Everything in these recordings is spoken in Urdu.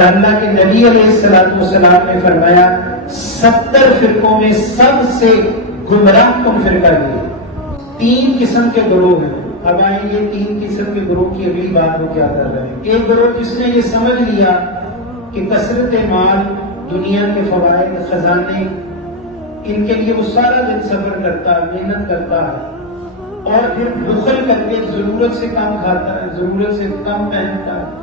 اللہ کے نبی علیہ السلام نے فرمایا 70 فرقوں میں سب سے گمراہ کن فرقہ یہ 3 قسم کے گروہ ہیں۔ اب آئیں یہ 3 قسم کے گروہ کی اگلی بات وہ کیا کر رہے ہیں۔ ایک گروہ جس نے یہ سمجھ لیا کہ کثرت مال، دنیا کے فوائد، خزانے، ان کے لیے وہ سارا دن سفر کرتا ہے، محنت کرتا ہے اور پھر بخل کر کے ضرورت سے کم کھاتا ہے، ضرورت سے کم پہنتا ہے،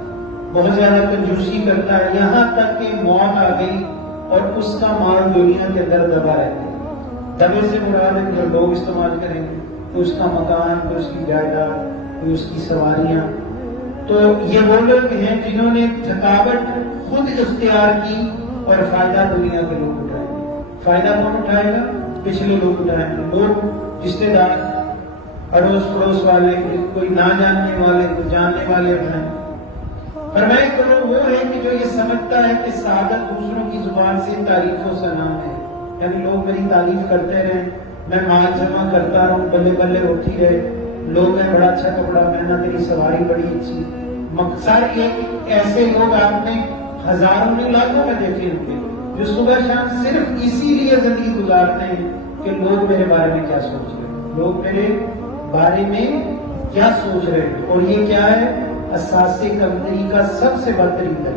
بہت زیادہ کنجوسی کرتا ہے، یہاں تک کہ موت آ گئی اور اس کا مال دنیا کے اندر دبا رہتا ہے۔ دبے سے مراد ہے جو لوگ استعمال کریں گے، تو اس کا مکان، تو اس کی جائیداد، تو اس کی سواریاں۔ تو یہ وہ لوگ ہیں جنہوں نے تھکاوٹ خود اختیار کی اور فائدہ دنیا کے لوگ اٹھائیں گے۔ فائدہ کون اٹھائے گا؟ پچھلے لوگ اٹھائیں گے، لوگ رشتے دار، اڑوس پڑوس والے، کوئی نہ جاننے والے، کوئی جاننے والے اٹھائیں گے۔ فرمائے کرو وہ ہے کہ جو یہ سمجھتا ہے کہ سعادت دوسروں کی زبان سے تعریف و ثنا ہے، یعنی لوگ میری تعریف کرتے رہیں، میں مال جمع کرتا رہوں، بلے بلے ہوتی رہے، لوگ ہیں بڑا اچھا کپڑا پہنا، تیری سواری بڑی اچھی۔ مقصد یہ کہ ایسے لوگ آپ نے ہزاروں میں لاکھوں میں دیکھے ہوں گے جو صبح شام صرف اسی لیے زندگی گزارتے ہیں کہ لوگ میرے بارے میں کیا سوچ رہے ہیں، لوگ میرے بارے میں کیا سوچ رہے ہیں۔ اور یہ کیا ہے؟ اساس کمتری کا سب سے بدترین ہے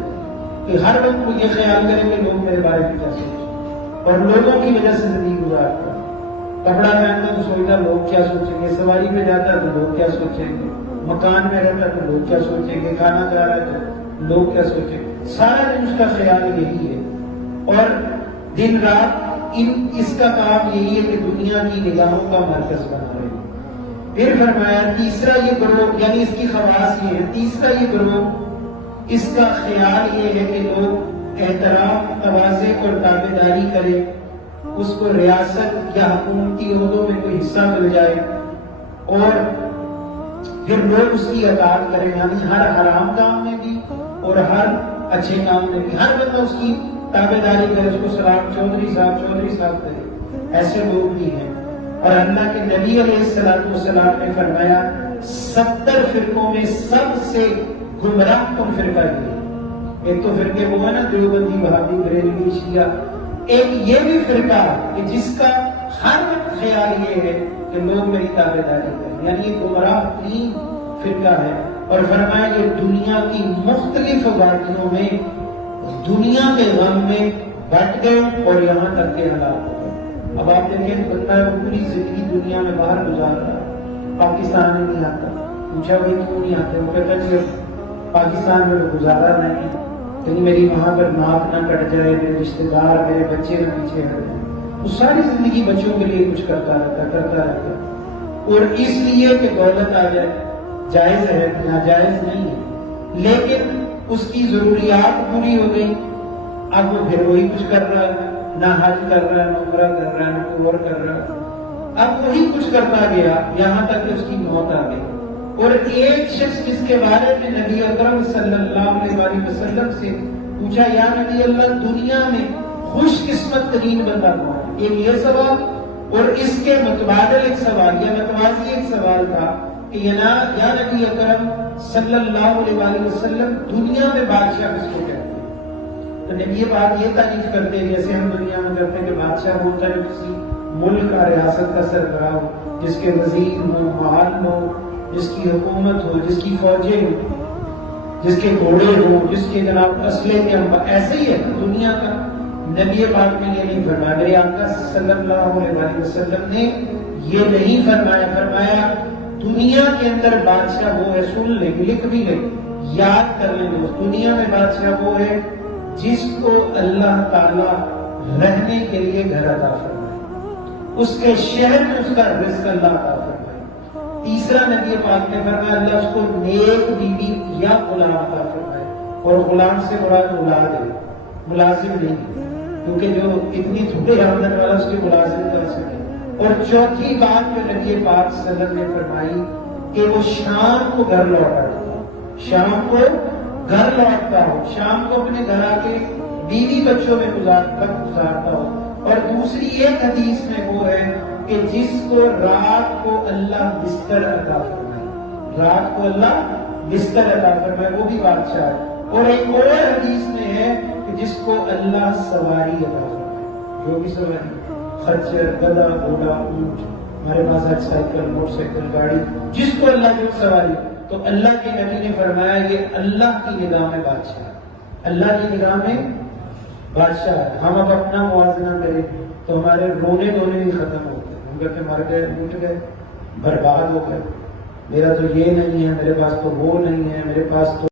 کہ ہر وقت کو یہ خیال کریں کہ لوگ میرے بارے میں کیا سوچیں، اور لوگوں کی وجہ سے زندگی گزارتا ہے۔ کپڑا پہنتا تو سوچتا لوگ کیا سوچیں گے، سواری پہ جاتا ہے تو لوگ کیا سوچیں گے، مکان میں رہتا ہے تو لوگ کیا سوچیں گے، کھانا کھا رہا ہے تو لوگ کیا سوچیں گے۔ سارا دن اس کا خیال یہی ہے اور دن رات اس کا کام یہی ہے کہ دنیا کی نگاہوں کا مرکز بنا رہے۔ پھر فرمایا تیسرا یہ گروہ، یعنی اس کی خواص یہ ہے، تیسرا یہ گروہ اس کا خیال یہ ہے کہ لوگ احترام، تواضع اور تابعداری کرے، اس کو ریاست یا حکومتی عہدوں میں کوئی حصہ مل جائے اور پھر لوگ اس کی اطاعت کریں، یعنی ہر حرام کام میں بھی اور ہر اچھے کام میں بھی ہر بندہ اس کی تابعداری کرے، اس کو سلام چودھری صاحب کرے۔ ایسے لوگ بھی ہیں۔ اور اللہ کے نبی علیہ السلام نے فرمایا 70 فرقوں میں سب سے گمراہ کن فرقہ یہ۔ ایک تو فرقے وہ ہے نا دیوبندی، وہابی، بریلوی، شیعہ، ایک یہ بھی فرقہ کہ جس کا ہر وقت خیال یہ ہے کہ لوگ میری تابعداری کریں، یعنی یہ گمراہ ترین فرقہ ہے۔ اور فرمایا یہ دنیا کی مختلف وادیوں میں دنیا کے غم میں بٹ گئے اور یہاں تک کے ہلاک ہو گئے۔ اب آپ دیکھیں بندہ پوری زندگی دنیا میں باہر گزار رہا ہے، پاکستان میں نہیں آتا، پوچھا بھائی کیوں نہیں آتے، وہ کہتا ہے پاکستان میں گزارا نہیں، کہیں میری وہاں پر ناک نہ کٹ جائے، میرے رشتے دار، میرے بچے نہ پیچھے ہٹ جائیں۔ وہ ساری زندگی بچوں کے لیے کچھ کرتا رہتا اور اس لیے کہ دولت آ جائے، جائز ہے، ناجائز نہیں ہے، لیکن اس کی ضروریات پوری ہو گئی، اب وہ پھر وہی کچھ کر رہا ہے، نہ حج کر رہا ہے، نہ عمرہ کر رہا ہے، نہ کوئی اور کر رہا ہے، اب وہی کچھ کرتا گیا یہاں تک کہ اس کی موت آ گئی۔ اور ایک شخص جس کے بارے میں نبی اکرم صلی اللہ علیہ وسلم سے پوچھا یا نبی اللہ دنیا میں خوش قسمت ترین بندہ کون ہے، ایک یہ سوال اور اس کے متبادل ایک سوال یا متوازی ایک سوال تھا کہ یا نبی اکرم صلی اللہ علیہ وسلم دنیا میں بادشاہ کس کو کہتے ہیں؟ تو نبی بات یہ تعریف کرتے ہیں جیسے ہم دنیا میں کرتے ہیں کہ بادشاہ ہوتا ہے کسی ملک کا، ریاست کا سربراہ ہو، جس کے وزیر ہو، معاون ہو، جس کی حکومت ہو، جس کی فوجیں ہو، جس کے گھوڑے ہو، جس کے جناب اسلحے کے ایسے ہی ہے دنیا کا۔ نبی پاک نے یہ نہیں فرمایا، میرے آقا صلی اللہ علیہ وسلم نے یہ نہیں فرمایا، فرمایا دنیا کے اندر بادشاہ وہ ہے، سن لیں، لکھ بھی لیں، یاد کر لیں دوست، دنیا میں بادشاہ وہ ہے جس کو اللہ تعالیٰ رہنے کے لیے گھر عطا فرمائے، اس کے شہر میں اس کا رزق اللہ عطا فرمائے۔ تیسرا نبی پاک نے فرمایا اللہ اس کو نیک بیوی یا غلام عطا فرمائے، اور غلام سے مراد اولاد ہے، ملازم نہیں، کیونکہ جو اتنی تھوڑی آمدن والا اس کے ملازم کر سکے۔ اور چوتھی بات جو نبی پاک صلی اللہ علیہ وسلم نے فرمائی کہ وہ شام کو گھر لوٹا ہے، شام کو گھر لوٹتا ہو، شام کو اپنے گھر آ کے بیوی بچوں میں وقت گزارتا ہو۔ اور دوسری ایک حدیث میں وہ ہے کہ جس کو رات کو اللہ بستر عطا فرمائے، رات کو اللہ بستر عطا فرمائے، وہ بھی بادشاہ ہے۔ اور ایک اور حدیث میں ہے جس کو اللہ سواری عطا فرمائے، جو بھی سواری، خچر، گدھا، گھوڑا، اونٹ، ہمارے پاس ہے سائیکل، موٹر سائیکل، گاڑی، جس کو اللہ جو سواری، تو اللہ کے نبی نے فرمایا یہ اللہ کی نگاہ میں بادشاہ ہے، اللہ کی نگاہ میں بادشاہ ہے۔ ہم اب اپنا موازنہ کریں تو ہمارے رونے دھونے بھی ختم ہو گئے، ہم کہتے مر گئے، ٹوٹ گئے، برباد ہو گئے، میرا تو یہ نہیں ہے، میرے پاس تو وہ نہیں ہے، میرے پاس تو